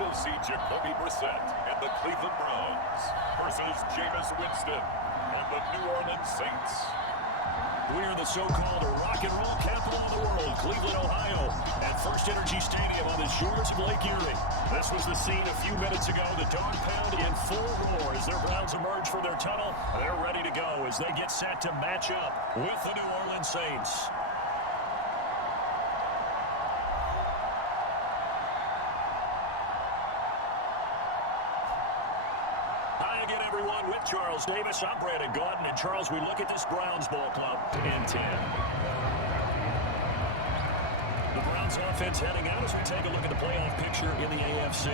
You'll see Jacoby Brissett and the Cleveland Browns versus Jameis Winston and the New Orleans Saints. We're the so-called rock and roll capital of the world, Cleveland, Ohio, at First Energy Stadium on the shores of Lake Erie. This was the scene a few minutes ago. The Dog Pound in full roar as their Browns emerge from their tunnel. They're ready to go as they get set to match up with the New Orleans Saints. With Charles Davis, I'm Brandon Gaudin, and Charles, we look at this Browns ball club in 10. The Browns offense heading out as we take a look at the playoff picture in the AFC.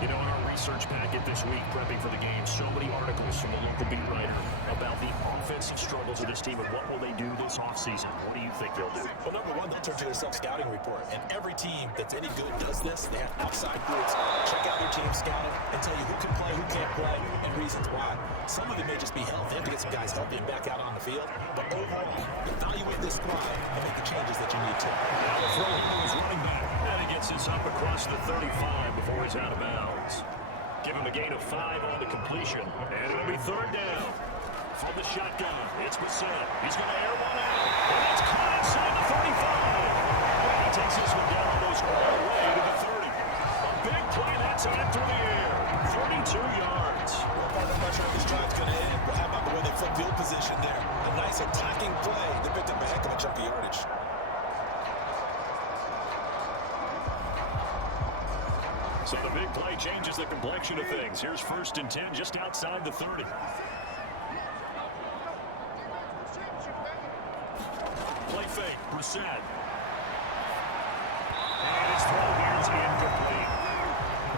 You know, in our research packet this week, prepping for the game, so many articles from the local beat writer about the offensive struggles of this team and what will they do this offseason. What do you think they'll do? Well, number one, they'll turn to their self-scouting report. And every team that's any good does this. They have outside groups check out their team scouting and tell you who can play, who can't play, and reasons why. Some of it may just be health. They have to get some guys healthy and back out on the field. But overall, evaluate this squad and make the changes that you need to. Now the throw into his running back. And he gets this up across the 35 before he's out of bounds. Give him a gain of 5 on the completion. And it'll be third down. From the shotgun, it's Brissett. He's going to air one out. And it's caught inside the 35. And he takes this one down almost all the way to the 30. A big play that time through the air. 32 yards. Well, part of the pressure of this drive's going to end. But how about the way they flip field position there? A nice attacking play. They picked up a heck of a chunk of yardage. So the big play changes the complexion of things. Here's 1st and 10 just outside the 30. Play fake, Brissett. And his throw here is incomplete.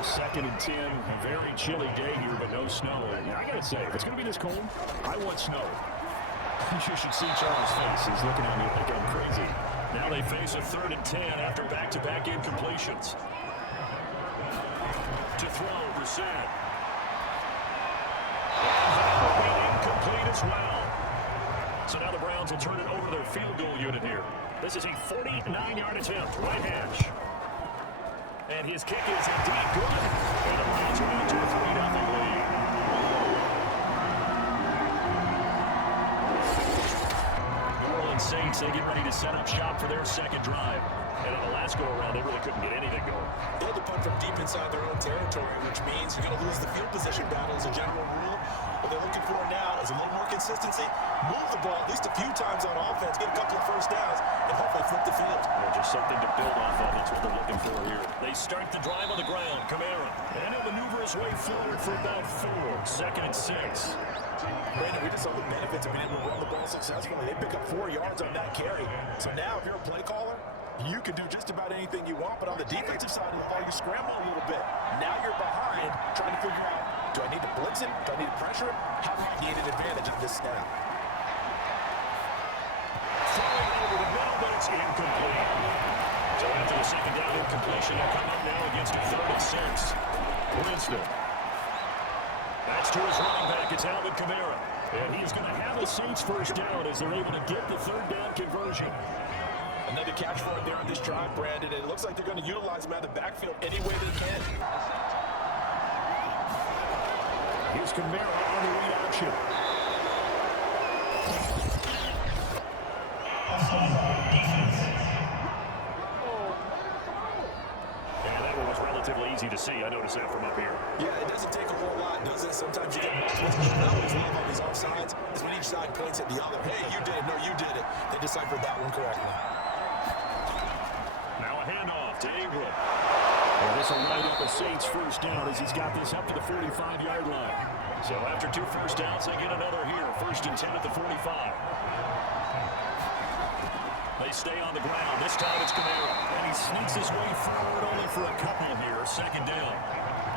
2nd and 10, a very chilly day here, but no snow. I gotta say, if it's gonna be this cold, I want snow. You should see Charles' face. He's looking at me like I'm crazy. Now they face a 3rd and 10 after back-to-back incompletions. To throw, Brissett. And that will be incomplete as well. So now the Browns will turn it over to their field goal unit here. This is a 49-yard attempt, right hash. And his kick is indeed good. And the Browns are out to a 3-0 lead. New Orleans Saints, they get ready to set up shop for their second drive. And on the last go-around, they really couldn't get anything going. They had to punt from deep inside their own territory, which means you're going to lose the field position battle as a general rule. What they're looking for now is a little more consistency. Move the ball at least a few times on offense, get a couple of first downs, and hopefully flip the field. Well, just something to build off of. That's what they're looking for here. They start the drive on the ground. Kamara. And he'll maneuver his way forward for about 4. 2nd and 6. Brandon, we just saw the benefits of being able to run the ball successfully. They pick up 4 yards on that carry. So now, if you're a play caller, you can do just about anything you want, but on the defensive side of the ball, you scramble a little bit. Now you're behind, trying to figure out, do I need to blitz it? Do I need to pressure it? How do I gain an advantage of this snap? Throwing over the middle, but it's incomplete. So after the second down incompletion, they'll come up now against a 3rd and 6. Winston. That's to his running back. It's Alvin Kamara. And he's going to have the Saints first down as they're able to get the 3rd down conversion. Another catch for him there on this drive, Brandon. And it looks like they're going to utilize him out of the backfield any way they can. Here's Kamara on the read option. And that one was relatively easy to see. I noticed that from up here. Yeah, it doesn't take a whole lot, does it? Sometimes you get love on these offsides. It's when each side points at the other. Hey, you did it. No, you did it. They deciphered that one correctly. Now a handoff to Ingram. And this will light up a Saints first down as he's got this up to the 45-yard line. So after 2 first downs, they get another here. 1st and 10 at the 45. They stay on the ground. This time it's Kamara. And he sneaks his way forward only for a couple here. 2nd down.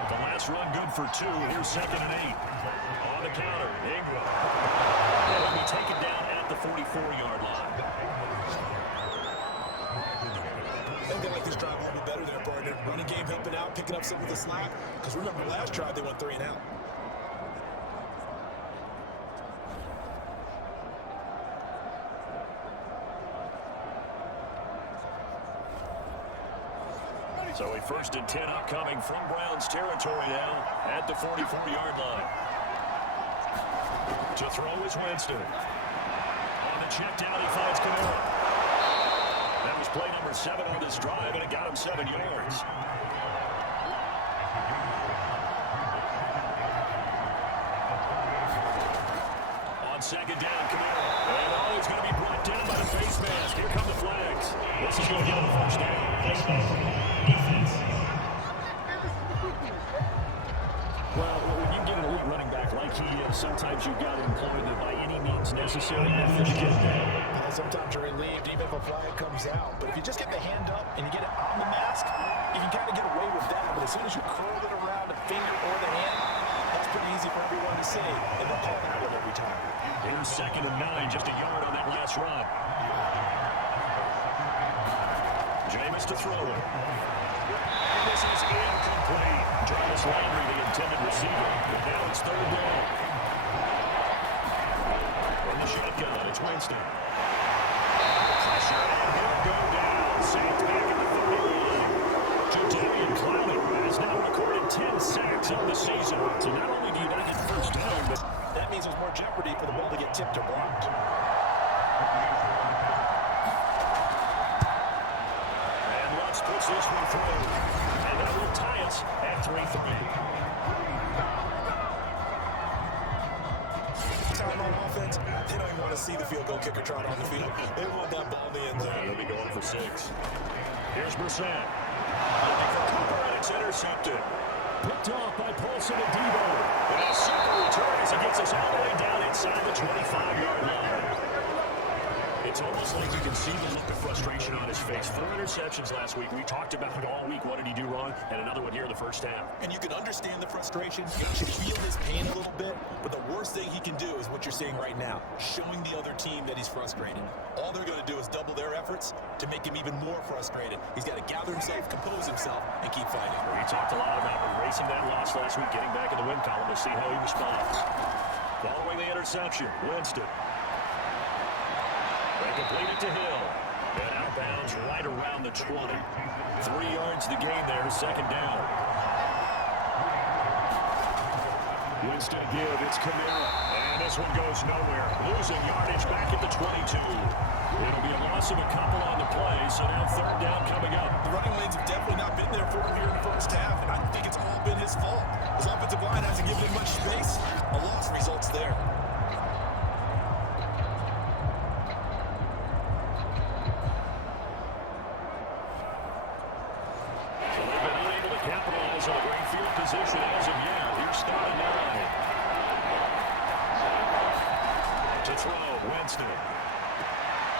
The last run good for 2. Here's 2nd and 8. On the counter, Ingram. And he'll be taken down at the 44-yard line. I think they like this drive a little bit better there, partner. Running game helping out, picking up some of the slack. Because remember, last drive they went 3 and out. So a 1st and 10 upcoming from Browns territory now at the 44-yard line. To throw is Winston. On the check down, he finds Kamara. That was play number 7 on this drive, and it got him 7 yards. On 2nd down, Kamara. And he's going to be brought down by the face mask. Here come the flags. This is going to get him a 1st down. Well, when you get an elite running back like he is, sometimes you've got to employ the by any means necessary method to get there. Sometimes you're relieved even if a flag comes out. But if you just get the hand up and you get it on the mask, you can kind of get away with that. But as soon as you curl it around the finger or the hand, that's pretty easy for everyone to see. And they'll call that one every time. Here's 2nd and 9, just a yard on that last run. Jameis to throw it. And this is incomplete. Jarvis Landry, the intended receiver. But now it's 3rd down. From the shotgun, it's Winston. Pressure, and he'll go down. Sacked back at the 31. Jadavian Clowney has now recorded 10 sacks on the season. So not only do you not get 1st down, but that means there's more jeopardy for the ball to get tipped or blocked. And Lutz puts this one through. And that will tie us at 3-3. Time on offense, they don't even want to see the field goal kicker trot on the field. They want that ball in the end zone. They'll be going for 6. Here's Brissett. Looking for Cooper, and it's intercepted. Picked off by Paulson and Debo. And a super return as he gets us all the way down inside the 25-yard line. It's almost like you can see the look of frustration on his face. 4 interceptions last week. We talked about it all week. What did he do wrong? And another one here in the 1st half. And you can understand the frustration. You can feel his pain a little bit. But the worst thing he can do is what you're seeing right now, showing the other team that he's frustrated. All they're going to do is double their efforts to make him even more frustrated. He's got to gather himself, compose himself, and keep fighting. We talked a lot about erasing that loss last week, getting back in the win column to see how he responds. Following the interception, Winston. They complete it to Hill. And outbounds right around the 20. 3 yards to gain there, 2nd down. Winston give, it's Kamara. And this one goes nowhere. Losing yardage back at the 22. It'll be a loss of a couple on the play, so now 3rd down coming up. The running lanes have definitely not been there for him here in the 1st half, and I think it's all been his fault. His offensive line hasn't given him much space. A loss results there. Position as of yet. Here's 3rd and 9. To throw, Winston.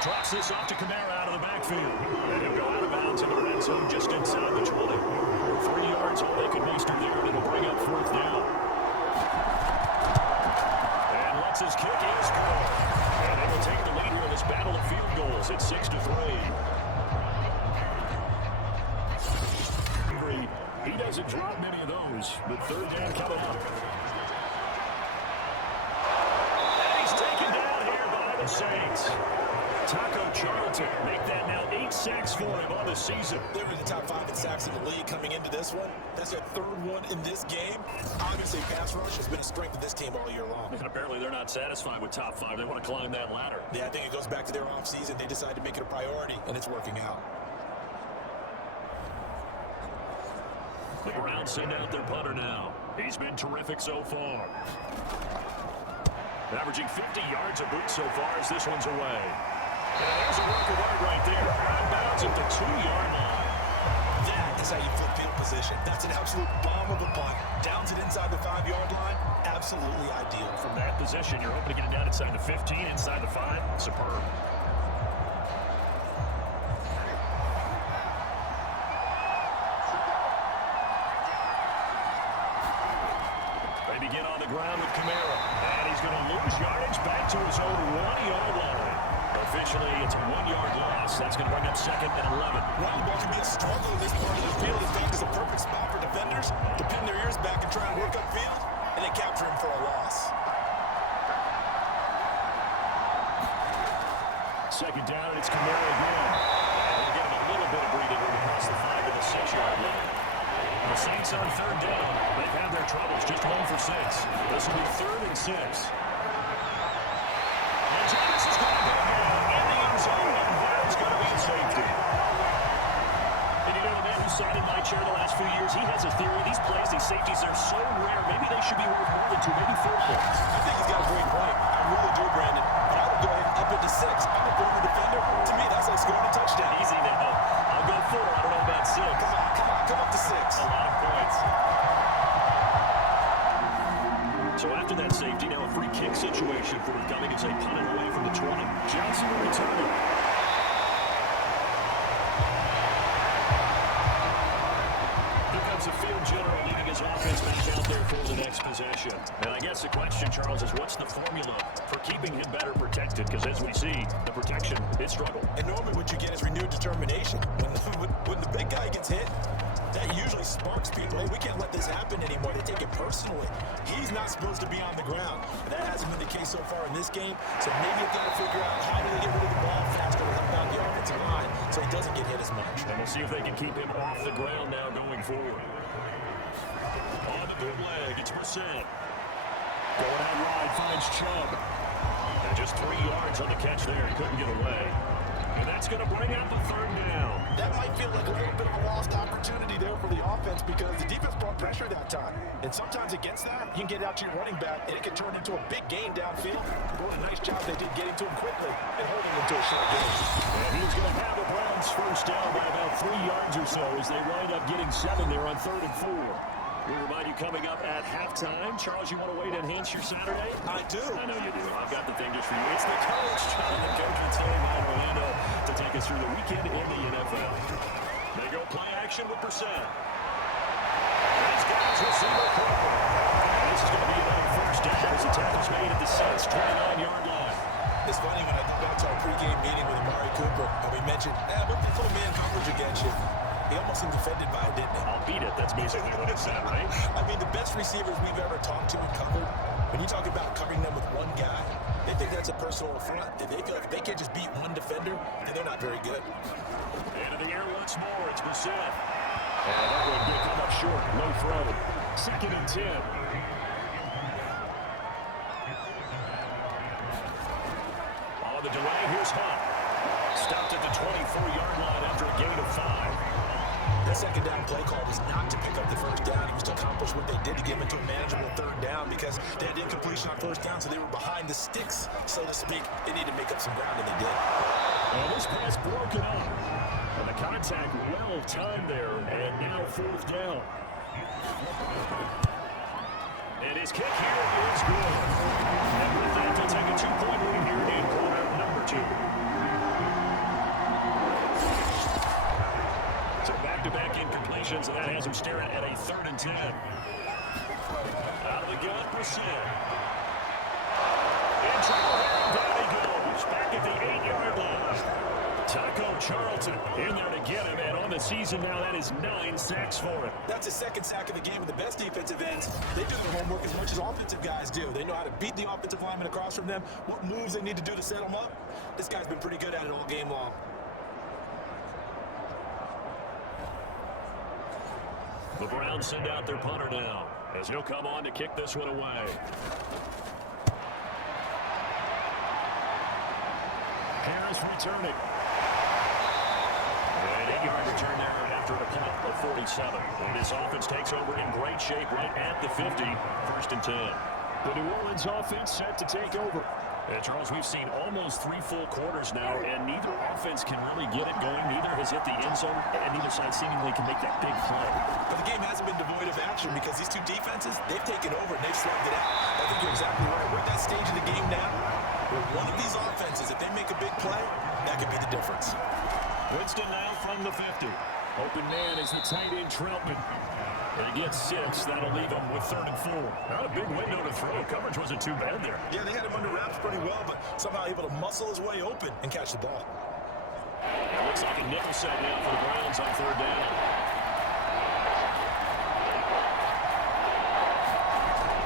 Drops this off to Kamara out of the backfield. And he'll go out of bounds in the red zone just inside the 20. 3 yards, all they can muster there, and it'll bring up 4th down. And Lutz's kick is good. And they will take the lead here in this battle of field goals at 6-3. He doesn't drop many of those, but 3rd down coming up. And he's taken down here by the Saints. Taco Charlton make that now 8 sacks for him on the season. They're in the top 5 in sacks in the league coming into this one. That's their 3rd one in this game. Obviously, pass rush has been a strength of this team all year long. And apparently they're not satisfied with top 5. They want to climb that ladder. Yeah, I think it goes back to their offseason. They decided to make it a priority, and it's working out. The Browns send out their punter now. He's been terrific so far. Averaging 50 yards a boot so far as this one's away. And there's a work of art right there. Outbounds at the 2-yard line. That is how you flip field position. That's an absolute bomb of a punt. Downs it inside the 5-yard line. Absolutely ideal. From that position, you're hoping to get it down inside the 15, inside the 5. Superb. Begin on the ground with Kamara. And he's going to lose yardage back to his own 1-yard line. Officially, it's a 1-yard loss. That's going to bring up 2nd and 11. Running the ball can be a struggle in this part of the field. In fact, it's a perfect spot for defenders to pin their ears back and try and work upfield, and they capture him for a loss. 2nd down, and it's Kamara again. And we'll give him a little bit of breathing room across the 5 to the 6-yard line. The Saints on third down. They've had their troubles, just 1 for 6. This will be 3rd and 6. And James is going to go in the end zone, and there's going to be a safety. And you know, a man who sat in my chair the last few years, he has a theory. These plays, these safeties are so rare. Maybe they should be worth more than 2, maybe 4 points. I think he's got a great point. I really do, Brandon. But I would go ahead up into 6. I'm a former defender. To me, that's like scoring a touchdown. Easy now. I'll go 4. I don't know about 6. Come up to 6. A lot of points. So after that safety, now a free kick situation forthcoming as they punt it away from the 20. Johnson will return it. Here comes the field general leading his offense back out there for the next possession. And I guess the question, Charles, is what's the formula for keeping him better protected? Because as we see, the protection did struggle. And normally what you get is renewed determination. When the big guy gets hit, that usually sparks people. Hey, we can't let this happen anymore. They take it personally. He's not supposed to be on the ground. That hasn't been the case so far in this game. So maybe you've got to figure out how do they get rid of the ball faster to help out the offensive line so he doesn't get hit as much. And we'll see if they can keep him off the ground now going forward. On the bootleg, it's Brissett. Going out wide, finds Chubb. And just 3 yards on the catch there. He couldn't get away. And that's going to bring out the 3rd down. That might feel like a little bit of a lost opportunity there for the offense because the defense brought pressure that time. And sometimes against that, you can get out to your running back, and it can turn into a big gain downfield. What a nice job they did getting to him quickly and holding him to a short gain. And he's going to have the Browns first down by about 3 yards or so as they wind up getting 7 there on 3rd and 4. We'll remind you coming up at halftime. Charles, you want a way to enhance your Saturday? I do. I know you do. I've got the thing just for you. It's the coach, Jonathan Coachman's team out of Orlando to take us through the weekend in the NFL. They go play action with Brissett. These guys receiver Cooper. This is going to be another first down as the tackle's made at the Saints' 29-yard line. It's funny when I think back to our pregame meeting with Amari Cooper, and we mentioned, what if they put a man coverage against you? He almost seemed offended by it, didn't he? I'll beat it. That's basically what it said, right? I mean, the best receivers we've ever talked to and covered, when you talk about covering them with one guy, they think that's a personal affront. They feel like if they can't just beat one defender, then they're not very good. Into the air once more. It's Brissett. And that one did come up short. Low throw. 2nd and 10. On the delay, here's Hunt. Stopped at the 24-yard line after a gain of 5. That second down play call was not to pick up the first down. It was to accomplish what they did to get into a manageable 3rd down because they had incompletion on 1st down, so they were behind the sticks, so to speak. They needed to make up some ground, and they did. And this pass broken up. And the contact well timed there, and now 4th down. And his kick here is good. And with that, they'll take a 2-point lead here in quarter number 2. So back-to-back incompletions, and that has him staring at a 3rd and 10. Out of the gun, Brissett. In trouble there, down he goes. Back at the 8-yard line. Taco Charlton in there to get him, and on the season now, that is 9 sacks for him. That's his 2nd sack of the game with the best defensive ends. They do their homework as much as offensive guys do. They know how to beat the offensive lineman across from them, what moves they need to do to set them up. This guy's been pretty good at it all game long. The Browns send out their punter now as he'll come on to kick this one away. Harris returning. An 8-yard return there after a punt of 47. And this offense takes over in great shape right at the 50. 1st and 10. The New Orleans offense set to take over. And Charles, we've seen almost 3 full quarters now, and neither offense can really get it going. Neither has hit the end zone, and neither side seemingly can make that big play. But the game hasn't been devoid of action because these two defenses, they've taken over and they've slugged it out. I think you're exactly right. We're at that stage of the game now where one of these offenses, if they make a big play, that could be the difference. Winston now from the 50. Open man is the tight end Troutman. And he gets 6. That'll leave him with 3rd and 4. Not a big window to throw. Coverage wasn't too bad there. Yeah, they had him under wraps pretty well, but somehow able to muscle his way open and catch the ball. It looks like a nickel set now for the Browns on 3rd down.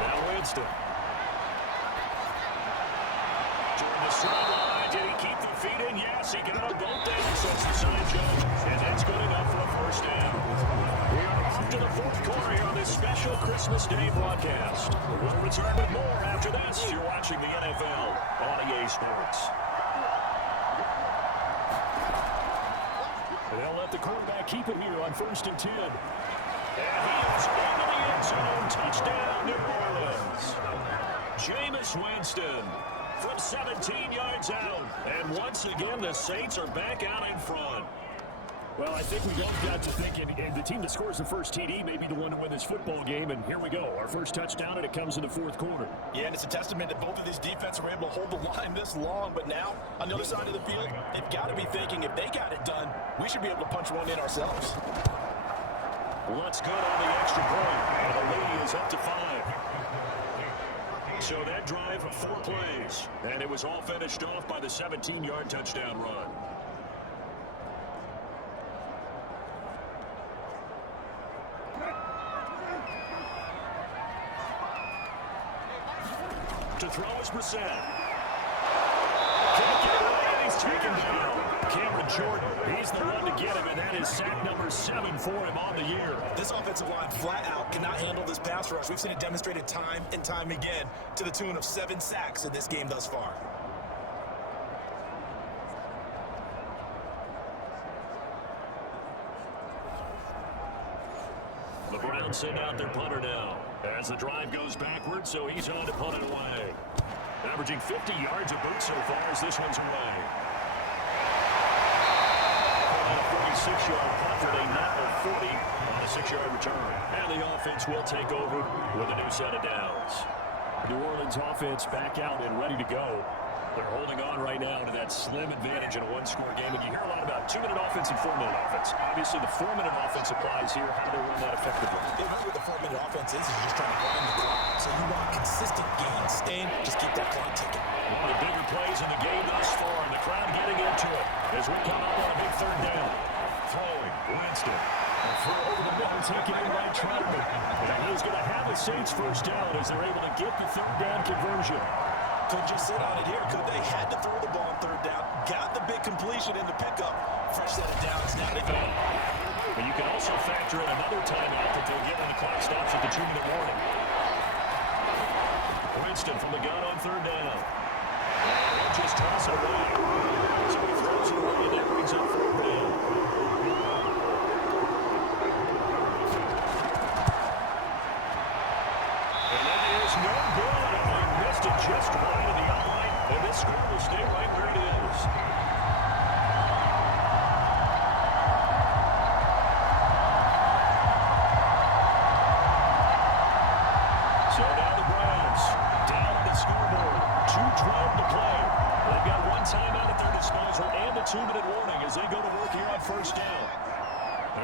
Now Winston. Jordan the sideline. Did he keep the feet in? Yes, he got them both down, says the side judge. And that's good enough for a 1st down. We are off to the 4th special Christmas Day broadcast. We'll return with more after this. You're watching the NFL on EA Sports. They'll let the quarterback keep it here on 1st and 10. And he is into the end zone. Touchdown, New Orleans. Jameis Winston from 17 yards out. And once again, the Saints are back out in front. Well, I think we all got to thinking the team that scores the first TD may be the one to win this football game, and here we go. Our first touchdown, and it comes in the fourth quarter. Yeah, and it's a testament that both of these defenses were able to hold the line this long, but now, on the other side of the field, they've got to be thinking if they got it done, we should be able to punch one in ourselves. Let's go on the extra point, and the lead is up to 5. So that drive, 4 plays, and it was all finished off by the 17-yard touchdown run. To throw is Brissett. Can't get away, and he's taken down. Cameron Jordan, he's the one to get him, and that is sack number 7 for him on the year. This offensive line flat out cannot handle this pass rush. We've seen it demonstrated time and time again to the tune of 7 sacks in this game thus far. The Browns send out their punter now as the drive goes backwards, so he's on to punt it away. Averaging 50 yards a boot so far as this one's away. A 46-yard punt for a net of 40 on a 6-yard return. And the offense will take over with a new set of downs. New Orleans offense back out and ready to go. They're holding on right now to that slim advantage in a one-score game. And you hear a lot about 2-minute offense and 4-minute offense. Obviously, the 4-minute offense applies here. How do they run that effectively? They know what the 4-minute offense is you're just trying to run the clock. So you want consistent gains. And just keep that clock ticking. One of the bigger plays in the game thus far, and the crowd getting into it as we come up on a big 3rd down. Throwing, Winston. A throw over the middle, taken in by Troutman. And he's going to have the Saints first down as they're able to get the 3rd down conversion. Could just sit on it here. Could they had to throw the ball on 3rd down? Got the big completion in the pickup. Fresh set of downs. Now they go. But you can also factor in another timeout that they'll get when the clock stops at the 2-minute warning. Winston from the gun on 3rd down. And just toss it away. So he throws it away, and that brings up 4th down. And that is no good. Missed it just wide of the outline, and this score will stay right where it is. So now the Browns down at the scoreboard, 2:12 to play. They've got 1 timeout at their disposal and a 2-minute warning as they go to work here on 1st down.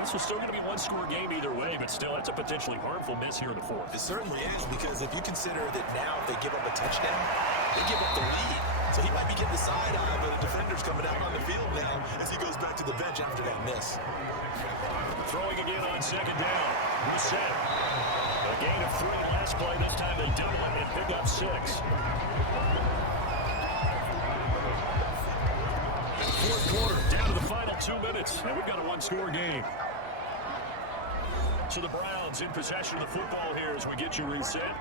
This is still going to be 1-score game either way, but still, that's a potentially harmful miss here in the 4th. It certainly is, because if you consider that now if they give up a touchdown, they give up the lead. So he might be getting the side eye, but a defender's coming out on the field now as he goes back to the bench after that miss. Throwing again on 2nd down. Brissett. A gain of 3 last play. This time they double it and pick up 6. 4th quarter, down to the final 2 minutes, and we've got a 1-score game. So the Browns in possession of the football here as we get you reset.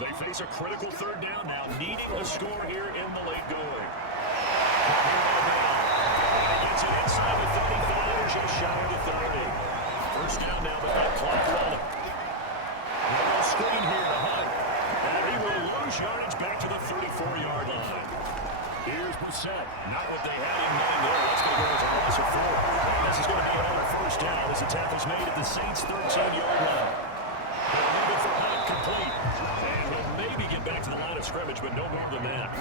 They face a critical 3rd down now, needing a score here in the late going. He gets it inside the 35, just shy of the 30. First down now, but that clock running. No screen here to Hunt, and he will lose yardage back to the 34-yard line. Here's Brissett. Not what they had in mind there. That's going to go as a loss of 4. This is going to be another 1st down as the tackle's made at the Saints' 13-yard line. They'll leave it for Hunt, complete. And he'll maybe get back to the line of scrimmage, but no more than that.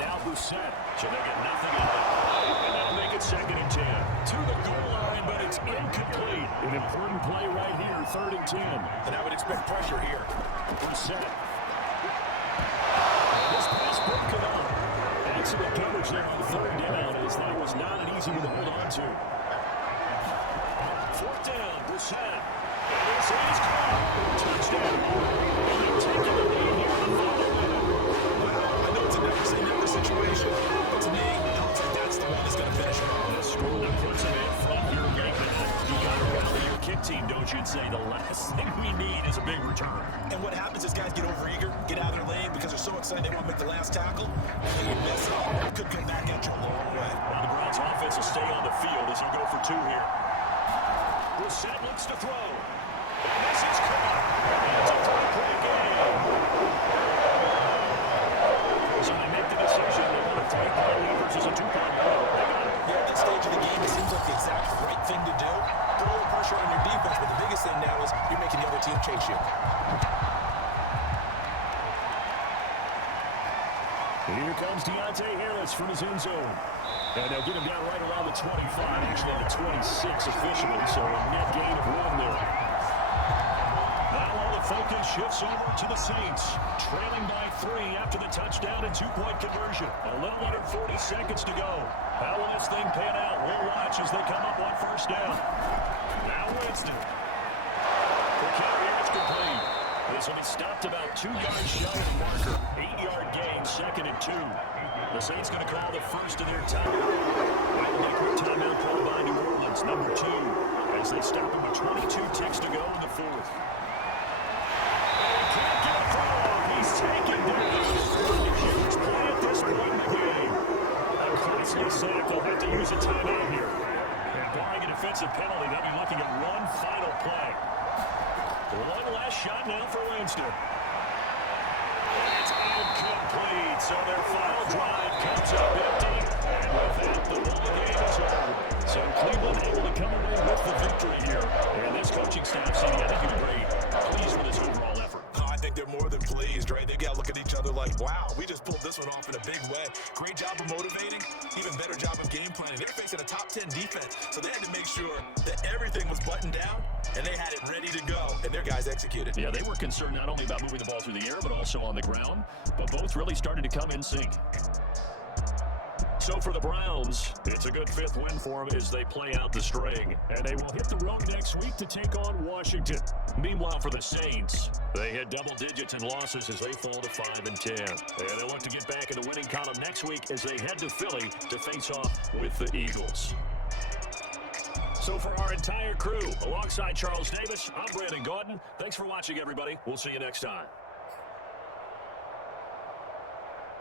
Now Brissett. So they get nothing out of it. And that'll make it 2nd and 10. To the goal line, but it's incomplete. An important play right here, 3rd and 10. And I would expect pressure here. Brissett. This pass broken up. Excellent coverage there on 3rd down as that was not an easy one to hold on to. 4th down, Brissett. And this is caught. Touchdown. And they're taking the lead here in the 4th. Well, I know it's a never say never situation, but to me, it looks like that's the one that's going to finish it off. The score that puts him in front here right now. You got to rally your kick team, don't you, and say the last thing we need is a big return. And what happens is guys get overeager, get out of their lane because they're so excited they want to make the last tackle, and then you mess up. That could come back at you a long way. Well, the Browns offense will stay on the field as you go for 2 here. Brissett looks to throw. And this is caught. It's a 3-play game. So they make the decision. They want a 3-play versus a 2-play. Yeah, at this stage of the game, it seems like the exact right thing to do. Throw a little pressure on your defense, but the biggest thing now is you're making the other team chase you. Here comes Deontay Harris from his end zone. And they'll get him down right around the 25, actually the 26 officially, so a net gain of 1 there. Now all the focus shifts over to the Saints, trailing by 3 after the touchdown and 2-point conversion. A little under 40 seconds to go. How will this thing pan out? We'll watch as they come up on first down. Now Winston. The carry is complete. This will be stopped about 2 yards shy of the marker. 8-yard gain, 2nd and 2. The Saints going to call the first of their time. That will be a quick timeout called by New Orleans, number 2, as they stop him with 22 ticks to go in the 4th. And can't get a throw. He's taken down. Huge play at this point in the game. A costly sack. They'll have to use a timeout here. And barring a defensive penalty, they'll be looking at one final play. One last shot now for Winston. It's incomplete, so their final drive comes up empty. And with that, the ball game is over. So Cleveland able to come away with the victory here. And this coaching staff, City, I think you're great. Pleased with his overall effort. I think they're more than pleased, right? They got to look at each other like, wow, we just pulled this one off in a big way. Great job of motivating, even better job of game planning. They're facing a top 10 defense, so they had to make sure that everything was buttoned down, and they had it ready to go, and their guys executed. Yeah, they were concerned not only about moving the ball through the air, but also on the ground. But both really started to come in sync. So for the Browns, it's a good 5th win for them as they play out the string. And they will hit the road next week to take on Washington. Meanwhile, for the Saints, they hit double digits in losses as they fall to 5 and 10. And they'll look to get back in the winning column next week as they head to Philly to face off with the Eagles. So for our entire crew, alongside Charles Davis, I'm Brandon Gordon. Thanks for watching, everybody. We'll see you next time.